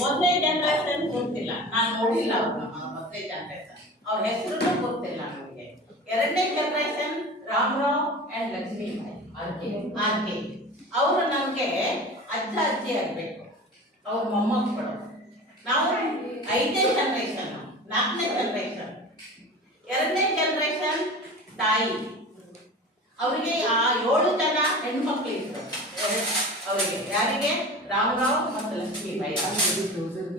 ಮೊದಲನೇ ಜನರೇಷನ್ ಗೊತ್ತಿಲ್ಲ, ನಾನು ನೋಡಿಲ್ಲ ಅವ್ರನ್ನ. ಮೊದಲನೇ ಜನರೇಷನ್ ಅವ್ರ ಹೆಸರು ಗೊತ್ತಿಲ್ಲ ನನಗೆ. ಎರಡನೇ ಜನರೇಷನ್ ರಾಮರಾವ್ ಅಂಡ್ ಲಕ್ಷ್ಮೀಬಾಯಿ ಆರ್ಕೆ. ಅವರು ನಮಗೆ ಅಜ್ಜ ಅಜ್ಜಿ ಆಗಬೇಕು, ಅವ್ರ ಮೊಮ್ಮಕ್ಕಳು. ನಾವು 5ನೇ ಜನರೇಷನ್, 4ನೇ ಜನರೇಷನ್. ಎರಡನೇ ಜನರೇಷನ್ ತಾಯಿ, ಅವರಿಗೆ ಆ 7 ಜನ ಹೆಣ್ಮಕ್ಳು ಇದ್ರು ಅವರಿಗೆ. ಯಾರಿಗೆ? ರಾಮರಾವ್ ಮತ್ತು ಲಕ್ಷ್ಮೀಬಾಯಿ.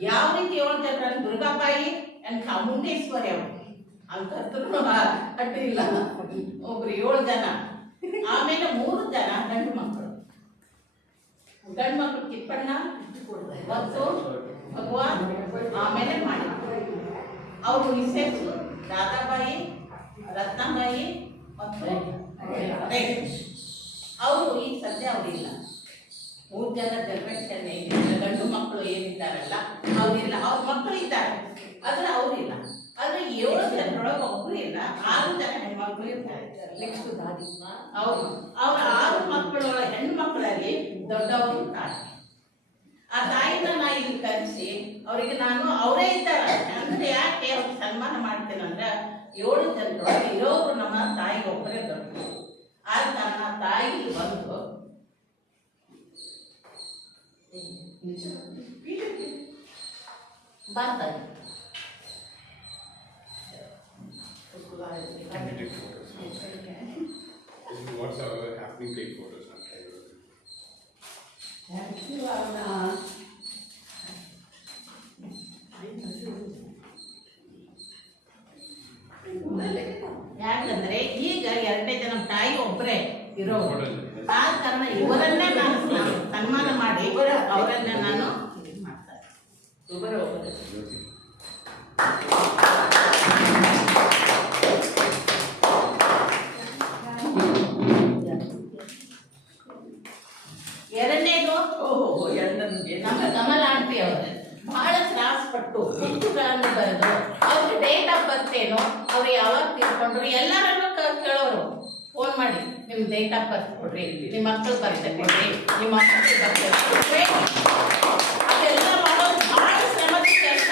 ಯಾವ ರೀತಿ 7 ಜನ? ದುರ್ಗಾಬಾಯಿ ಅಂಡ್ ಚಾಮುಂಡೇಶ್ವರಿ ಅವರು ಅಂತೂ ಅಡ್ಡಿ ಇಲ್ಲ. ಒಬ್ರು 7 ಜನ. ಆಮೇಲೆ 3 ಜನ ಗಂಡು ಮಕ್ಕಳು. ಕಿಪ್ಪಣ್ಣ ಮತ್ತು ಭಗವಾನ್, ಆಮೇಲೆ ಮಾಡಿ ಅವರು ಮಿಸೆಸ್ ರಾಧಾಬಾಯಿ, ರತ್ನಾಬಾಯಿ ಮತ್ತು ಅವರು ಈಗ ಸದ್ಯ ಅವರಿಲ್ಲ. 3 ಜನ ಜನರೇಷನ್ ಗಂಡು ಮಕ್ಕಳು ಏನಿದ್ದಾರಲ್ಲ ಅವರಿಲ್ಲ. ಅವ್ರ ಮಕ್ಕಳು ಇದ್ದಾರೆ, ಆದ್ರೆ ಅವರಿಲ್ಲ. ಆದ್ರೆ 7 ಜನರೊಳಗೆ ಒಬ್ಬರು ಇಲ್ಲ, 6 ಜನ ಹೆಣ್ಮಕ್ಳು ಇರ್ತಾರೆ. ನೆಕ್ಸ್ಟ್ ದಾದಿ ಅವರು ಅವ್ರ 6 ಮಕ್ಕಳೊಳಗೆ ಹೆಣ್ಮಕ್ಳಲ್ಲಿ ದೊಡ್ಡವರು ತಾಯಿ. ಆ ತಾಯಿನ ನಾ ಇಲ್ಲಿ ಕರೆಸಿ ಅವರಿಗೆ ನಾನು ಅವರೇ ಇದ್ದಾರೆ ಅಂದ್ರೆ ಯಾಕೆ ಅವ್ರಿಗೆ ಸನ್ಮಾನ ಮಾಡ್ತೇನಂದ್ರೆ 7 ಜನರೊಳಗೆ ಇರೋರು ನಮ್ಮ ತಾಯಿ ಒಬ್ಬರೇ ದೊಡ್ಡರು. ಆದ ಕಾರಣ ತಾಯಿ ಬಂದು ಬರ್ತಾರೆ. What's our happening take photos? ಯಾಕಂದ್ರೆ ಈಗ 2 ಜನ ತಾಯಿ ಒಬ್ಬರೇ ಇರೋರು. ಆದ ಕಾರಣ ಇವರನ್ನೇ ನಾನು ಸನ್ಮಾನ ಮಾಡಿ ಅವರನ್ನ ನಾನು ಮಾಡ್ತಾರೆ. ಎರಡನೇದು ನಮ್ಮ ಕಮಲ ಆಂಟಿ ಅವರು ಬಹಳ ತ್ರಾಸ ಪಟ್ಟು ಬುಕ್ಗಳನ್ನು ಬರೆದು ಅವ್ರಿಗೆ ಡೇಟ್ ಆಫ್ ಬರ್ತ್ ಏನು, ಅವ್ರು ಯಾವಾಗ ತಿಳ್ಕೊಂಡ್ರು ಎಲ್ಲರನ್ನು ಕೇಳೋರು. ಫೋನ್ ಮಾಡಿ ನಿಮ್ಮ ಡೇಟ್ ಆಫ್ ಬರ್ತ್ ಕೊಡ್ರಿ, ನಿಮ್ಮ ಮಕ್ಕಳು ಬರ್ತೆ ಕೊಡ್ರಿ, ನಿಮ್ಮ ಮಕ್ಕಳು ಬರ್ತೆ ಕೊಡ್ರಿ. ಅದೆಲ್ಲ ಮಾಡೋದು ಬಹಳ ಶ್ರಮದ ಕೆಲಸ.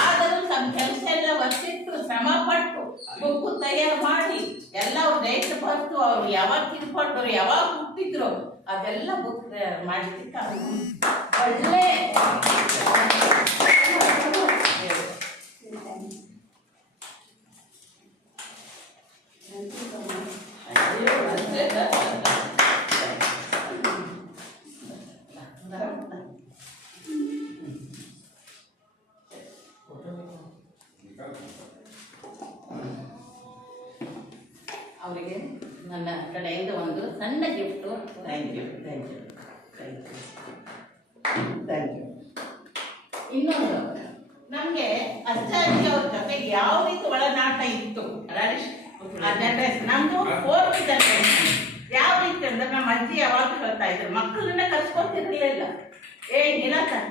ಆದರೂ ತಮ್ಮ ಕೆಲಸ ಎಲ್ಲ ವರ್ಷಿಟ್ಟು ಶ್ರಮ ಪಟ್ಟು ಬುಕ್ಕು ತಯಾರು ಮಾಡಿ ಎಲ್ಲ ಅವ್ರ ಡೇಟ್ ಬರ್ತು, ಅವ್ರು ಯಾವಾಗ ತಿಳ್ಕೊಂಡ್ರು, ಯಾವಾಗ ಹುಟ್ಟಿದ್ರು ಅದೆಲ್ಲ ಬುಕ್ ಮಾಡಿದ್ದಕ್ಕೆ ಒಳ್ಳೆ ಅವರಿಗೆ ನನ್ನ ಕಡೆಯಿಂದ ಒಂದು ಸಣ್ಣ ಗಿಫ್ಟು. Thank you. ಇನ್ನೊಂದು, ನಮಗೆ ಅಜ್ಜ ಅಜ್ಜಿ ಅವ್ರ ಜೊತೆ ಯಾವ ರೀತಿ ಒಳನಾಟ ಇತ್ತು ನಮ್ದು 4th ಜನರೇಷನ್. ಯಾವ ರೀತಿ ಅಂದ್ರೆ ನಮ್ಮ ಅಜ್ಜಿ ಯಾವಾಗ ಹೇಳ್ತಾ ಇದ್ರು, ಮಕ್ಕಳನ್ನ ಕರ್ಸ್ಕೊತಿರ್ಲಿಲ್ಲ.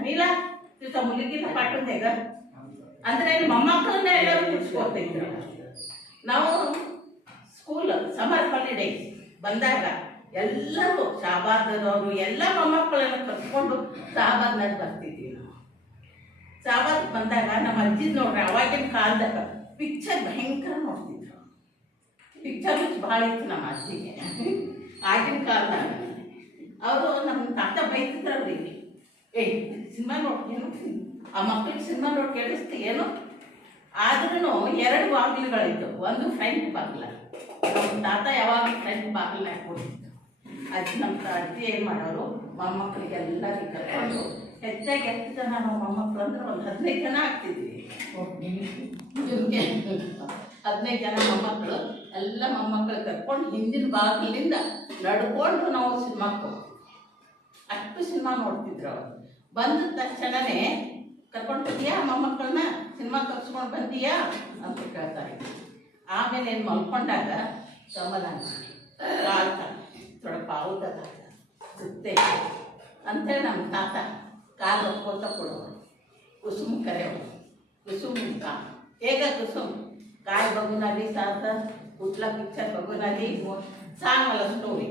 ನೀಲ ಮುಲಿಗಿನ ಪಾಠದ ಅಂದ್ರೆ ಮೊಮ್ಮಕ್ಕಳನ್ನ ಎಲ್ಲರೂ ಕುಡ್ಸ್ಕೊತಿದ್ರು. ನಾವು ಸ್ಕೂಲ್ ಸಮರ್ ಹಾಲಿಡೇಸ್ ಬಂದಾಗ ಎಲ್ಲರೂ ಶಾಬಾದವರು ಎಲ್ಲ ಮೊಮ್ಮಕ್ಕಳನ್ನು ಕರ್ಕೊಂಡು ಶಾಬಾದ್ನಲ್ಲಿ ಬರ್ತಿದ್ವಿ. ನಾವು ಶಾಬಾದ್ ಬಂದಾಗ ನಮ್ಮ ಅಜ್ಜಿ ನೋಡ್ರಿ ಅವಾಗಿನ ಕಾಲದಾಗ ಪಿಕ್ಚರ್ ಭಯಂಕರ ನೋಡ್ತಿದ್ರು. ಪಿಕ್ಚರ್ ಭಾಳ ಇತ್ತು ನಮ್ಮ ಅಜ್ಜಿಗೆ ಆಗಿನ ಕಾಲದಾಗ. ಅವರು ನಮ್ಮ ತಾತ ಬೈತಿದ್ರವ್ರಿಗೆ, ಸಿನಿಮಾ ನೋಡ್ತೀನು, ಆ ಮಕ್ಕಳಿಗೆ ಸಿನಿಮಾ ನೋಡಿ ಕೇಳಿಸ್ತಿ ಏನು. ಆದ್ರೂ 2 ಬಾಗಿಲುಗಳಿತ್ತು. ಒಂದು ಫ್ರಂಟ್ ಬಾಗಿಲ, ನಮ್ಮ ತಾತ ಯಾವಾಗ ಫ್ರಂಟ್ ಬಾಗಿಲನ್ನ ಕೊಡ್ತಿತ್ತು. ಅಜ್ಜಿ ನಮ್ಮ ಅಜ್ಜಿ ಏನು ಮಾಡೋರು, ಮೊಮ್ಮಕ್ಕಳಿಗೆಲ್ಲರಿಗೆ ಕರ್ಕೊಂಡು ಹೆಚ್ಚಾಗಿ ಎಷ್ಟು ಜನ ನಾವು ಮೊಮ್ಮಕ್ಕಳು ಅಂದ್ರೆ ಒಂದು 15 ಜನ ಆಗ್ತಿದ್ವಿ. 15 ಜನ ಮೊಮ್ಮಕ್ಕಳು, ಎಲ್ಲ ಮೊಮ್ಮಕ್ಕಳು ಕರ್ಕೊಂಡು ಹಿಂದಿನ ಬಾಗಿಲಿಂದ ನಡ್ಕೊಂಡು ನಾವು ಸಿನಿಮಾಕ್ಕೆ ಅಷ್ಟು ಸಿನಿಮಾ ನೋಡ್ತಿದ್ರು. ಅವರು ಬಂದ ತಕ್ಷಣನೇ ಕರ್ಕೊಂಡು ಬಂದಿಯಾ ಮೊಮ್ಮಕ್ಕಳನ್ನ ಸಿನಿಮಾ ಕರ್ಸ್ಕೊಂಡು ಬಂದೀಯಾ ಅಂತ ಕೇಳ್ತಾರೆ. ಆಮೇಲೆ ಏನು ಮಲ್ಕೊಂಡಾಗ ಕಮಲ ಕಾಲ್ತ ಥೋड़ा ಪಾವುದ ಸುತ್ತೆ ಅಂತೇಳಿ ನಮ್ಮ ತಾತ ಕಾಲು ಹೊತ್ಕೊತ ಕೊಡೋರು. ಕುಸುಮ್ ಕರೆಯೋರು, ಕುಸುಮ್ ಹೇಗ ಕುಸುಮ್ काय बघून आली साथ कुठला पिक्चर बघून आली सांग मला स्टोरी.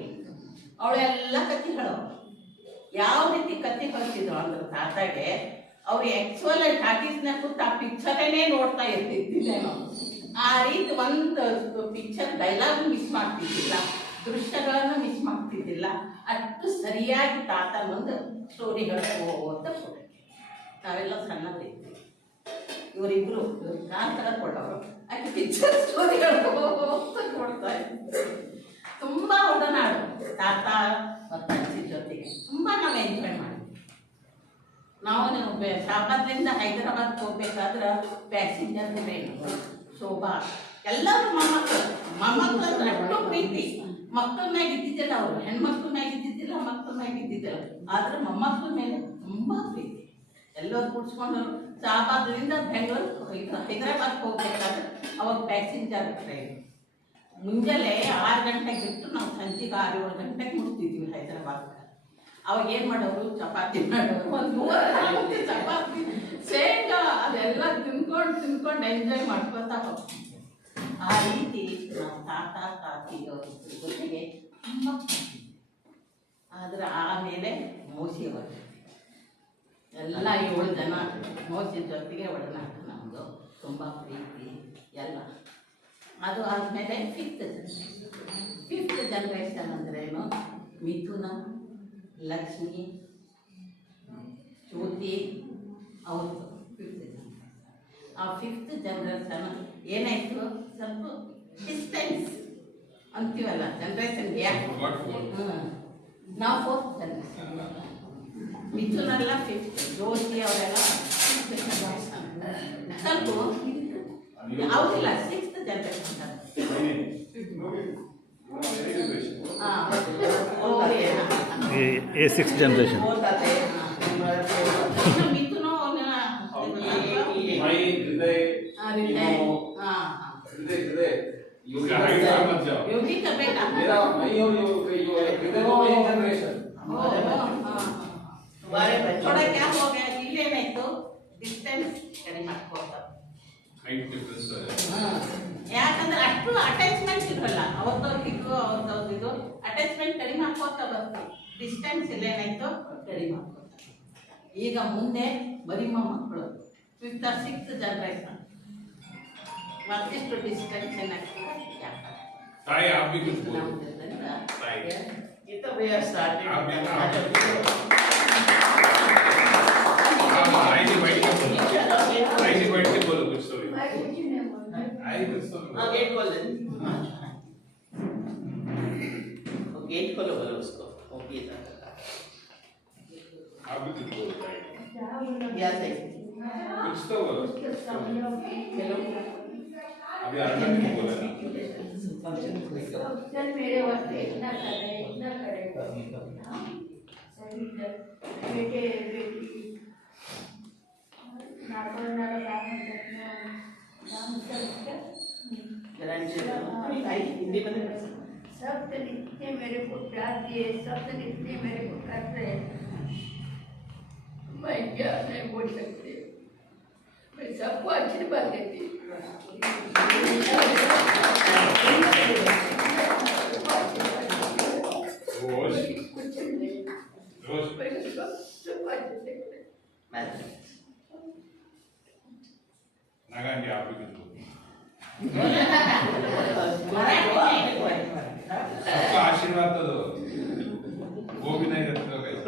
ಅವಳೆಲ್ಲ ಕತೆ ಹೇಳೋರು. ಯಾವ ರೀತಿ ಕತೆ ಹೇಳ್ತಿದ್ರು ಅಂದ್ರೆ ತಾತಾಗೆ ಅವ್ರು ಆಕ್ಚುअल ಟಾಕೀಸ್ನ ಕೂತ್ ಆ ಪಿಕ್ಚರನ್ನೇ ನೋಡ್ತಾ ಇರ್ತಿದ್ದೇನೋ. ಆ ರೀತಿ ಒಂದು ಪಿಕ್ಚರ್ ಡೈಲಾಗ್ ಮಿಸ್ ಮಾಡ್ತಿದ್ದಿಲ್ಲ, ದೃಶ್ಯಗಳನ್ನು ಮಿಸ್ ಮಾಡ್ತಿದ್ದಿಲ್ಲ. ಅಷ್ಟು ಸರಿಯಾಗಿ ತಾತ ಮುಂದೆ ಸ್ಟೋರಿ ಹೇಳ್ಕೋತ ಹೋಗಿ ನಾವೆಲ್ಲ ಸಣ್ಣದಿದ್ವಿ. ಇವರಿಬ್ರು ಕಾಂತರ ಕೊಡೋರು, ಆಕೆ ಪಿಕ್ಚರ್ ಸ್ಟೋರಿ ಹೇಳ್ಕೋತ ಕೊಡ್ತಾ ಇದ್ರು. ತುಂಬಾ ಒಡನಾಡು ತಾತ ಮತ್ತು ಅಜ್ಜಿ ಜೊತೆಗೆ ತುಂಬಾ ನಾವು ಎಂಜಾಯ್ ಮಾಡಿದ್ವಿ. ನಾವು ಶಾಬಾದ್ರಿಂದ ಹೈದರಾಬಾದ್ ಹೋಗ್ಬೇಕಾದ್ರೆ ಪ್ಯಾಸೆಂಜರ್ ಟ್ರೈನ್ ಶೋಭಾ ಎಲ್ಲರೂ ಮೊಮ್ಮಕ್ಕಳು ಅಂದ್ರೆ ಅಷ್ಟು ಪ್ರೀತಿ. ಮಕ್ಕಳ ಮ್ಯಾಗ ಇದ್ದಿದ್ದಿಲ್ಲ, ಅವರು ಹೆಣ್ಮಕ್ಳ ಮ್ಯಾಗ ಇದ್ದಿದ್ದಿಲ್ಲ, ಮಕ್ಕಳ ಮ್ಯಾಗ ಇದ್ದಿದ್ದಿಲ್ಲ. ಆದ್ರೆ ಮೊಮ್ಮಕ್ಕಳ ಮೇಲೆ ತುಂಬಾ ಪ್ರೀತಿ. ಎಲ್ಲರೂ ಕೂಡ್ಸ್ಕೊಂಡು ಶಾಬಾದ್ರಿಂದ ಬೆಂಗಳೂರು ಹೈದರಾಬಾದ್ ಹೋಗ್ಬೇಕಾದ್ರೆ ಅವಾಗ ಪ್ಯಾಸೆಂಜರ್ ಟ್ರೈನ್ ಮುಂಜಾನೆ 6 ಗಂಟೆಗೆ ಬಿಟ್ಟು ನಾವು ಸಂಜೆಗೆ 6-7 ಗಂಟೆಗೆ ಮುಟ್ತಿದ್ವಿ ಹೈದರಾಬಾದ್. ಅವಾಗ ಏನು ಮಾಡೋರು, ಚಪಾತಿ ಮಾಡೋರು, ಒಂದು 3 ಚಪಾತಿ ಶೇಂಗಾ ಅದೆಲ್ಲ ತಿನ್ಕೊಂಡು ಎಂಜಾಯ್ ಮಾಡ್ಕೊತಾ ಹೋಗ್ತೀವಿ. ಆ ರೀತಿ ನಾವು ತಾತ ತಾತಿಯವ್ರ ಜೊತೆಗೆ ತುಂಬ ಆದ್ರೆ ಆಮೇಲೆ ಮೋಸಿಯವರು ಎಲ್ಲ 7 ಜನ ಮೋಸಿ ಜೊತೆಗೆ ಒಡನಾಟ ನಮ್ಮದು ತುಂಬ ಪ್ರೀತಿ ಎಲ್ಲ. ಅದು ಆದಮೇಲೆ ಫಿಫ್ತ್ ಜನ್ರೇಷನ್ ಅಂದ್ರೇನು, ಮಿಥುನ, ಲಕ್ಷ್ಮಿ, ಜ್ಯೋತಿ ಅವ್ರದ್ದು 5th ಜನ. ಆ 5th ಜನರೇಷನ್ ಏನಾಯಿತು, ಸ್ವಲ್ಪ ಡಿಸ್ಟೆನ್ಸ್ ಅಂತೀವಲ್ಲ ಜನ್ರೇಷನ್ ಗ್ಯಾಪ್. ನಾವು 4th ಜನರೇಷನ್, ಮಿಥುನೆಲ್ಲ 5th, ಜ್ಯೋತಿ ಅವರೆಲ್ಲ 6th ಜನರೇಷನ್. ಸ್ವಲ್ಪ ಅವರಿಲ್ಲ 6th generation. A 6th generation. ಮಿಥುನು ಯೋಗಿಕ ಬೇಟಾ थोड़ा क्या हो गया, ಇಲ್ಲೇನಾಯ್ತು ಡಿಸ್ಟೆನ್ಸ್ ಕಡಿಮೆ ಮಾಡ್ಕೋತ. ಯಾಕಂದ್ರೆ ಅಷ್ಟು ಅಟ್ಯಾಚ್ಮೆಂಟ್ ಇರಲ್ಲ, ಅವ್ರದ್ದು ಅವ್ರದ್ದು ಅಟ್ಯಾಚ್ಮೆಂಟ್ ಕಡಿಮೆ ಹಾಕೋತಾ ಬರ್ತೀವಿ. ಡಿಸ್ಟೆನ್ಸ್ ಇಲ್ಲೇನಾಯ್ತು ಕಡಿಮೆ ಹಾಕೋತ. ಈಗ ಮುಂದೆ ಬರೀ ಮಕ್ಕಳು 5th or 6th generation ಮತ್ತಿಷ್ಟು distance ಏನಾಗ್ತದೆ ಯಾಕೆ ताई आप भी कुछ बोलो। ताई ये तो वे स्टार्टेड आप भी आई बैठ के बोलो, आई बैठ के बोलो कुछ स्टोरी। आई कुछ स्टोरी। हाँ गेट खोल दे, गेट खोलो बोलो उसको। ओके आप भी कुछ बोलो ताई, क्या सही कुछ तो बोलो। अभी आरना क्यों बोला ना? चल मेरे वास्ते इतना करे सही बेटे बेटी नार काम ताई हिंदी में सब तो इतने मेरे को प्यार दिए, सब तो इतने मेरे को करते हैं, मैं क्या नहीं बोल सकती। मैं सबको आशीर्वाद देती हूँ। रोज रोज नागांडी आप भी कुछ बोलो। सबका आशीर्वाद तो दो, वो भी नहीं देते तो कहीं।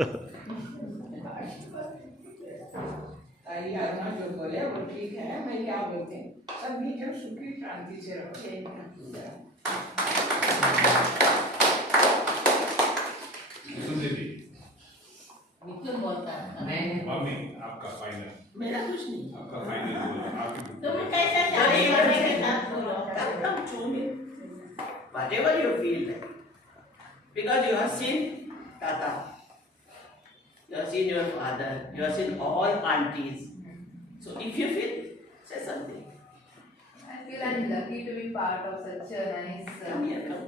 ताई आत्मा जो बोले वो ठीक है। मैं क्या बोलते हैं, सभी जो सुखी शांति से रखे। सुनते थी मिथुन बोलता है मम्मी आपका फाइनल, मेरा कुछ नहीं। आपका फाइनल बोलो, आप भी कुछ तुम बोलो। कैसे चाहे के साथ बोलो। Come to me, whatever you feel like, because you have seen Tata, you have seen your father, you have seen all aunties. So if you feel, say something. I feel I'm lucky to be part of such a nice. Come here, come.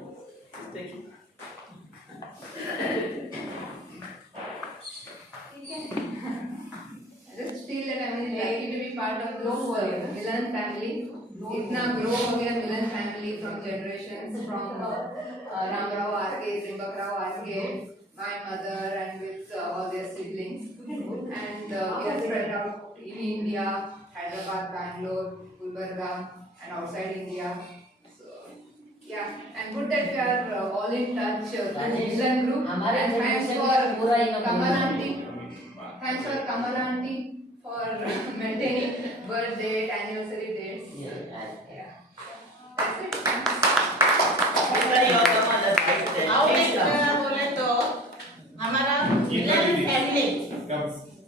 Thank you. I just feel that I'm very lucky to be part of this Milan family. इतना grow हो गया Milan family from generations, from Ramarao RK, Trimbak Rao RK, my mother and with all their siblings. And and we are spread out in India, Hyderabad, Bangalore, Gulbarga, and outside India. So yeah, and good that we are all in touch. Milan group. And thanks for Kamal aunty. Thanks for Kamal aunty for maintaining birth date, anniversary dates. Yeah. That's it. और एक बोले तो हमारा मिलन family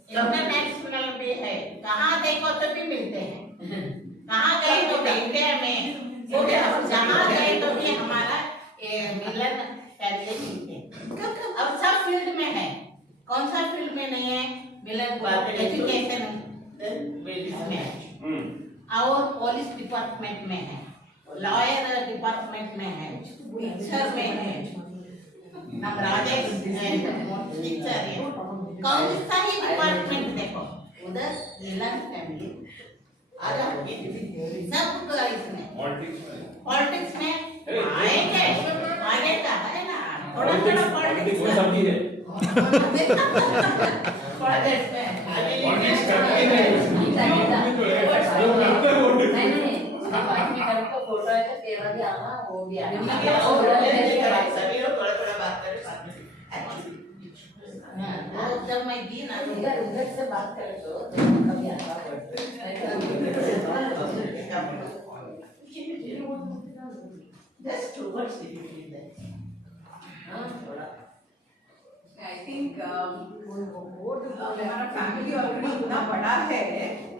international भी है, कहाँ देखो तो भी मिलते हैं, कहाँ गए तो भी इंडिया में वो जहाँ गए तो भी हमारा मिलन फैमिली मिलते हैं। अब सब फील्ड में है, कौन सा फील्ड में नहीं है मिलन? एजुकेशन में है और पुलिस डिपार्टमेंट में है, लॉयर डिपार्टमेंट में है, टीचर में है, नमराजेश टीचर है, कौन सा ही डिपार्टमेंट देखो उधर मिलन फैमिली आ जाती है। सब इसमें पॉलिटिक्स में आएंगे, आगे का है ना, थोड़ा थोड़ा पॉलिटिक्स में फोटो है तो तेरा भी आना, वो भी आना। सभी लोग थोड़ा थोड़ा बात करें साथ में। जब मैं दी ना उधर से बात करें तो कभी आना पड़ता Just two words between them. थोड़ा I think हमारा फैमिली ऑलरेडी इतना बड़ा है,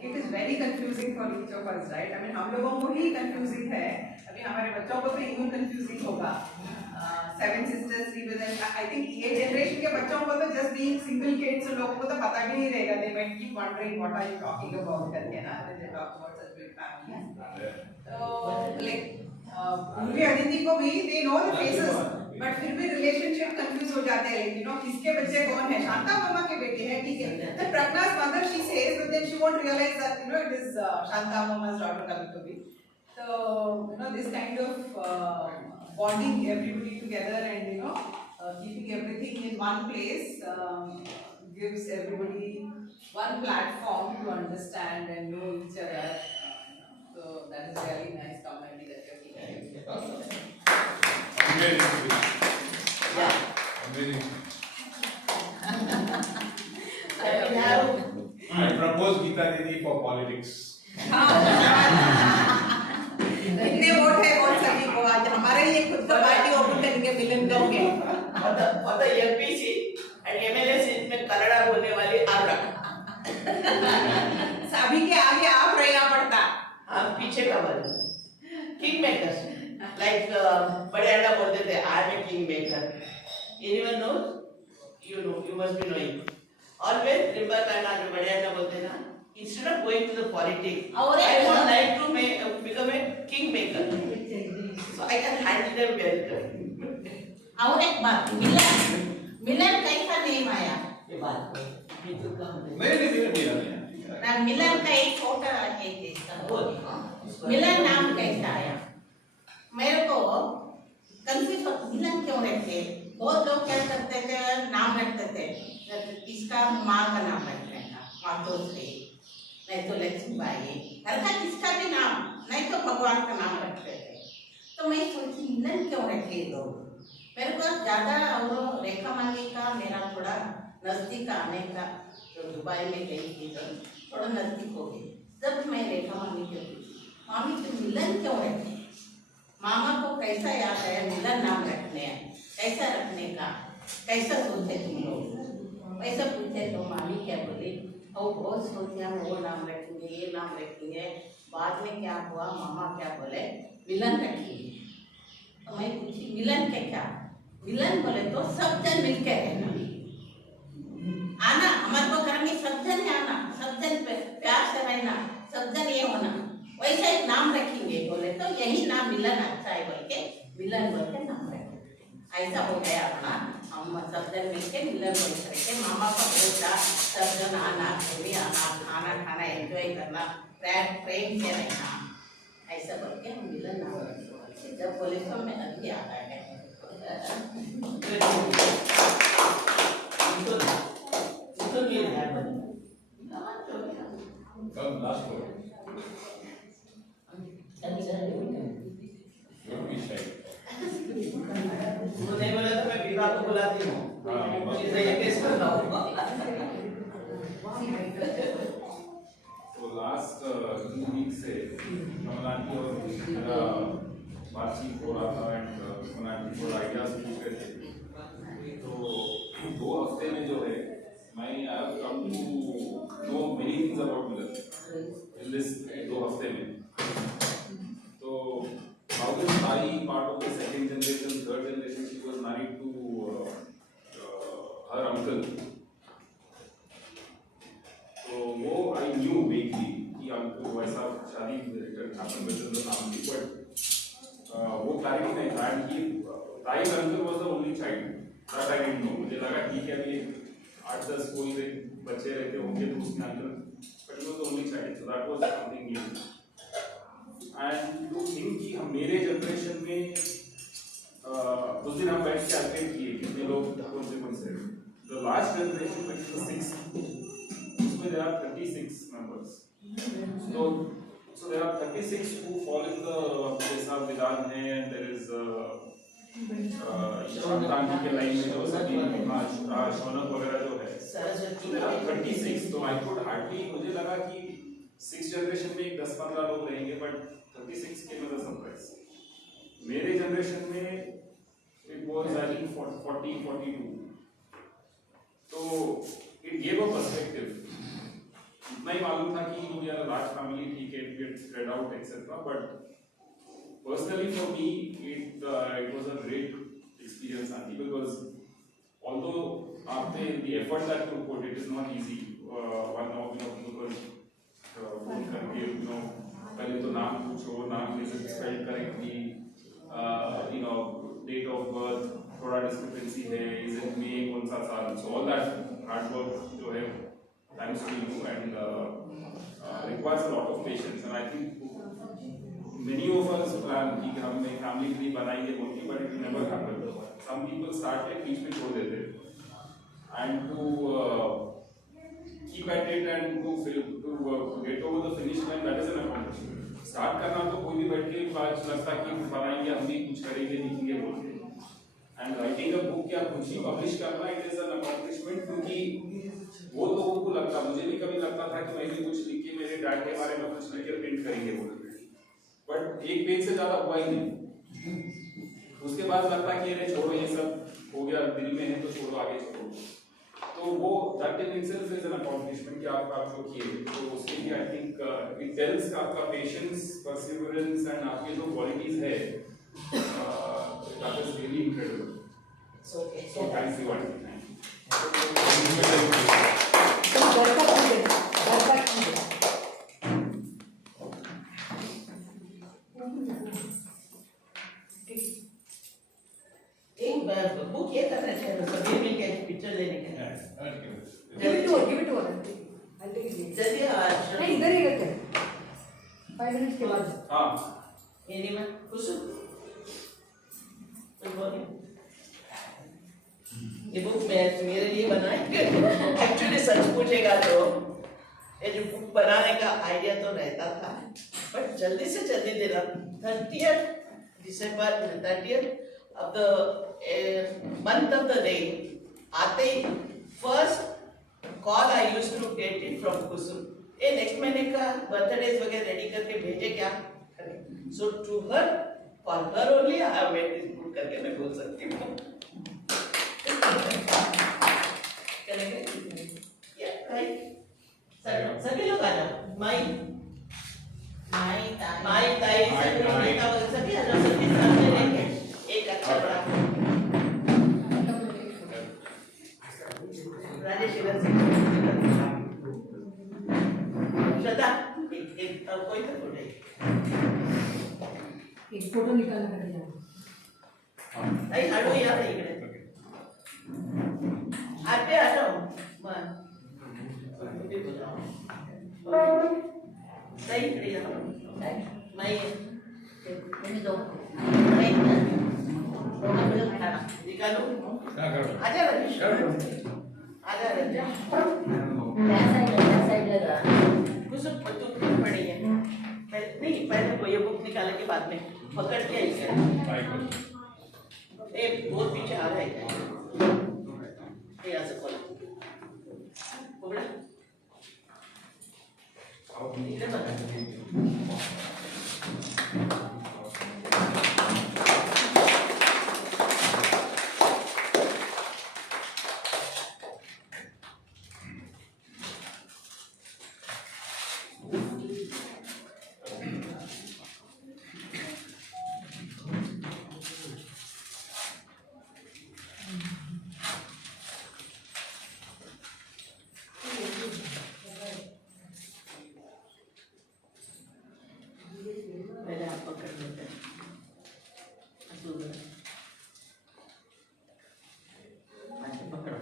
it is very confusing for each of us, right? I mean हम लोगों को ही confusing है, अभी हमारे बच्चों को तो even confusing होगा। 7 sisters, 3 brothers. I think ये generation के बच्चों को तो just being single kids लोगों को तो पता भी नहीं रहेगा। They might keep wondering what are you talking about करके ना, when they talk about such big families. तो like उनके अदिति को भी they know the faces. But फिर भी रिलेशनशिप कंफ्यूज हो जाते हैं, यू नो किसके बच्चे कौन है, शांता मामा के बेटे हैं, ठीक है, तो प्रज्ञा's mother she says but then she won't realize that you know it is Shanta mama's daughter कभी कभी, so you know this kind of bonding everybody together and you know keeping everything in one place gives everybody one platform to understand and know each other, so that is really nice community that you're keeping. Amazing. Yeah. Amazing. I I propose Geeta Didi for politics. कितने vote है कौन सभी को, आज हमारे लिए खुद का पार्टी ओपन करेंगे मिलन कहोगे और the MPC and MLA seat में कन्नड़ा बोलने वाली आरड़ा, सभी के आगे आप रहना पड़ता। हाँ पीछे का बोल किंग मेकर्स लाइक बड़े अड्डा बोलते थे I am a king maker, anyone knows, you must be knowing, always remember करना, जो बड़े अड्डा बोलते ना, instead of going to the politics I would like to become a king maker so I can handle them very well. और एक बात, मिलन कैसा नेम आया? ये बात बिल्कुल काम नहीं मिलन का एक छोटा एक मिलन नाम कैसा आया? मेरे को कंफ्यूज हो, मिलन क्यों रखे? बहुत लोग क्या करते थे, नाम रखते थे, इसका माँ का नाम रखने का, मातोश्री, नहीं तो लक्ष्मीबाई, हर का किसका भी नाम, नहीं तो भगवान का नाम रखते थे। तो मैं सोची मिलन क्यों रखे लोग? मेरे को ज़्यादा और रेखा मांगी का मेरा थोड़ा नज़दीक आने का, तो दुबई में गई थी तो थोड़ा नज़दीक हो गई। जब मैं रेखा मामी से पूछी, मामी तो मिलन क्यों रखे? मामा को कैसा याद है मिलन नाम रखने हैं, कैसा रखने का, कैसा सोचे तुम लोग? वैसा पूछे तो मामी क्या बोली, और बहुत सोचे हम वो नाम रखेंगे, ये नाम रखेंगे, बाद में क्या हुआ, मामा क्या बोले मिलन रखिए। तो मैं पूछी मिलन के क्या? मिलन बोले तो सब जन मिलके रहना, आना हमारे को घर में सब जन आना, सब जन प्यार से रहना, सब जन ये होना, वैसा एक नाम रखेंगे। बोले तो यही नाम मिलन अच्छा है बोल के मिलन बोल के नाम रखे। ऐसा हो गया अपना, हम सब जन मिलके मिलन बोल करके मामा का बोलता, सब जन आना, घूमी आना, खाना खाना, एंजॉय करना, प्रेम से रहना, ऐसा बोल के हम मिलन नाम रखे। जब बोले तो मैं अभी आता है Come last one. Don't be shy. तू नहीं बोला तो मैं विवाह को बुलाती हूँ हाँ, इसे ये केस कर रहा हूँ तो लास्ट 2 वीक से कमलांटी और मेरा बातचीत हो रहा था एंड कमलांटी थोड़ा आइडियाज पूछ रहे थे तो 2 हफ्ते में जो है मैं I have come to know many things about Miller in this 2 हफ्ते में तो Bhavin Sai, part of the second generation, third generation, she was married to her uncle. So वो I knew vaguely कि uncle वैसा शादी happen with the family, but वो clarity नहीं था कि Sai's uncle was the only child. That I didn't know. मुझे लगा ठीक है अभी 8-10 कोई से बच्चे रहते होंगे तो उसने uncle, but he was the only child, so that was something new. And to think कि हम मेरे जनरेशन में उस दिन हम बैठ के कैलकुलेट किए कितने लोग कौन से द लास्ट जनरेशन में 6 उसमें there are 36 members so there are 36 who fall in the जैसा विधान है एंड देयर इज शांतांगी के लाइन में जो सभी शौनक वगैरह जो है so there are 36 तो आई कुड हार्डली मुझे लगा कि 6 जनरेशन में 10-15 लोग रहेंगे बट 36 के मतलब सरप्राइज मेरे जनरेशन में इट वाज आई थिंक 40-42 तो इट गेव अ पर्सपेक्टिव इतना ही मालूम था कि we are a large family ठीक है it gets spread out etcetera but personally for me it was a great experience aunty because although आपने the effort that you put it is not easy one of because phone करके पहले तो नाम पूछो नाम कैसे spell correctly date of birth थोड़ा discrepancy है इज इट मे कौन सा साल so all that hard work जो है thanks to you and requires a lot of patience and I think many of us plan कि हम एक फैमिली ट्री बनाएंगे बोलती but it never happened some people started बीच में छोड़ देते and to keep at it and to get over the finish line that is an accomplishment start करना तो कोई भी बैठ के आज लगता कि बनाएंगे हम भी कुछ करेंगे लिखेंगे बोल के and writing a book या कुछ ही publish करना it is an accomplishment क्योंकि वो लोगों को लगता मुझे भी कभी लगता था कि मैं भी कुछ लिख के मेरे डैड के बारे में कुछ लिख के प्रिंट करेंगे बोल के बट एक पेज से ज्यादा हुआ ही नहीं उसके बाद लगता कि अरे छोड़ो ये सब हो गया दिल में है तो छोड़ो आगे छोड़ो तो वो that in itself is an accomplishment कि आप जो किए तो उसके लिए आई थिंक इट टेल्स का आपका पेशेंस परसिवरेंस एंड आपके जो क्वालिटीज है that is really incredible so thank you aunty एक बुक ये कर रहे थे सभी मिलके पिक्चर लेने के Give it to her. Give it to her. I'll take it. जल्दी आज नहीं इधर ही रखते हैं 5 मिनट के बाद हां ये मैं कुछ बोलिए ये बुक मैं मेरे लिए बनाई एक्चुअली सच पूछेगा तो ये जो बुक बनाने का आइडिया तो रहता था बट जल्दी से जल्दी देना 30th December 30th of the month of the day आते ही first call I used to get it from Kusum ये नेक्स्ट महीने का बर्थडेज वगैरह रेडी करके भेजे क्या करें so to her for her only I have made this book करके मैं बोल सकती हूँ करेंगे सभी लोग आ जाओ माई ताई सभी आ जाओ सभी सामने लेंगे एक अच्छा बड़ा राजेश इधर से श्रद्धा एक कोई तो फोटो एक फोटो निकालना पड़ेगा नहीं हड़ो यार इकडे आते आ जाओ मग नहीं इकडे या नाही तुम्ही दो नाही निकालो आजा रमेश आजा रमेश त्या साईडला जा कुछ कुसुम तू पढ़ी है पहले नहीं, पहले वो ये बुक निकालने के बाद में पकड़ के आई है। ए बहुत पीछे आ रहा है, ये यहाँ से खोलो पकड़ा इधर बता। पहले आप पकड़ लेते हैं अच्छा पकड़ो,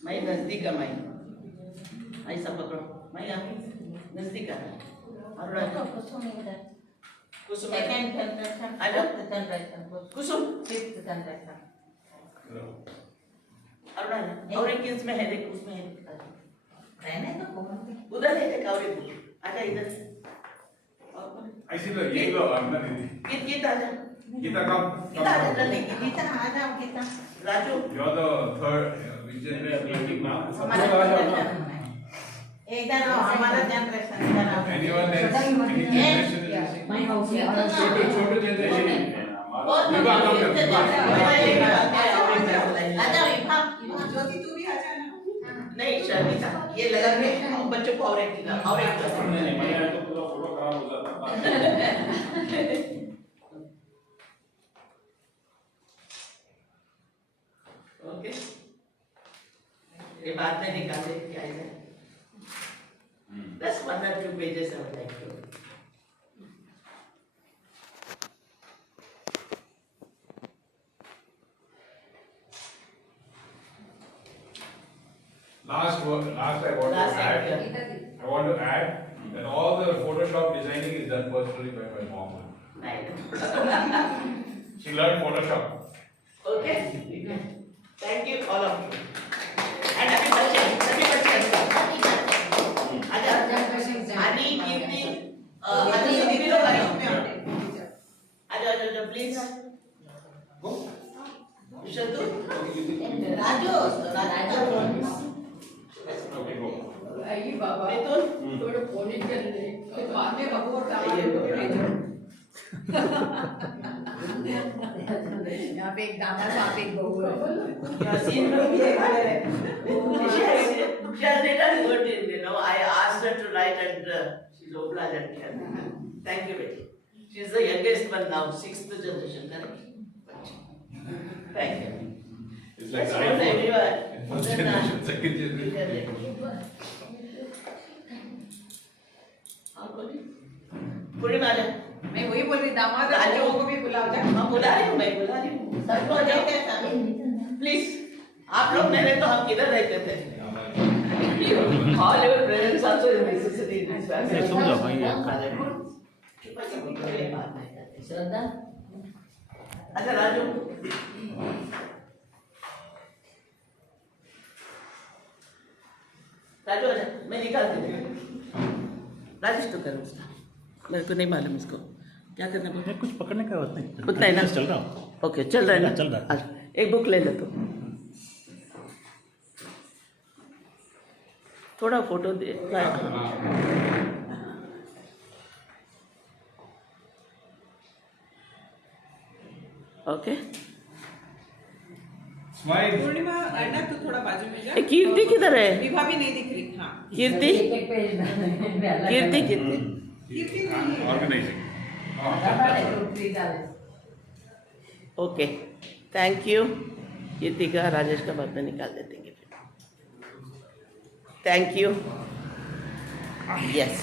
मैं नजदीक है, मैं सब पकड़ो, मैं यहाँ नजदीक है और कुसुम इधर कुसुम सेकंड जनरेशन आजा। जनरेशन कुसुम फिफ्थ जनरेशन और एक इसमें है, देख उसमें है, रहने तो बहुत उधर है, देख और एक आजा इधर ऐसी तो ये लो अंदर दीदी गीत आजा गीता कब गीता आजा जल्दी गीता आ जाओ Geeta Raju you are the third which generation now हमारा जनरेशन में इधर आओ, हमारा जनरेशन इधर आओ। anyone else any generation is My house है छोटे छोटे जनरेशन बहुत विवाह कब करते आ जाओ इभा ज्योति तू भी आ जाना। नहीं शर्मिता ये लगा के बच्चों को और एक नहीं मैं आया तो पूरा फोटो खराब हो जाता ओके ये बाद में निकाले क्या है Just 1 or 2 pages I would like to. last I want to Last add idea. I want to add that all the Photoshop designing is done personally by my mom. Right. She learned Photoshop. Okay. Thank you all of you. And happy birthday. Happy birthday. आजा आनी कीर्ति आजा सभी लोग आ जाओ आजा please go शतु Raju Okay, go. आई बाबा मिथुन थोड़ा फोन कर ले बाद में बाबू और यहाँ पे एक दामाद वहाँ पे एक बहू है। Yasin she has written good, you know. I asked her to write and she's obliged and thank you, Betty. She's the youngest one now, 6th generation, correct? Thank you. It's like That's iPhone. what everyone. First generation, second generation. पूर्णिमा आ जा। मैं वही बोल रही दामाद राजू। राजू को भी बुलाओ जा। हाँ बुला रही हूँ मैं बुला रही हूँ। सबको आ जाओ प्लीज। आप लोग नहीं रहे तो हम किधर रहते थे? All your presence also is necessary in this family. समझो भाई श्रद्धा अच्छा राजू राजू आजा मैं निकालती हूँ राजेश तो करो उसका मेरे को नहीं मालूम इसको क्या करना पड़ेगा कुछ पकड़ने का होता नहीं उतना ही ना चल रहा हो ओके चल रहा है ना चल रहा है। अच्छा, एक बुक ले ले तो थोड़ा फोटो दे ओके Smile. पूर्णिमा आना तू थोड़ा बाजू में जा। ए, कीर्ति किधर है? विभा भी नहीं दिख रही। हाँ कीर्ति एक एक पेज कीर्ति कीर्ति कीर्ति नहीं है। Organizing. ओके थैंक यू कीर्ति का राजेश का बाद में निकाल देंगे थैंक यू यस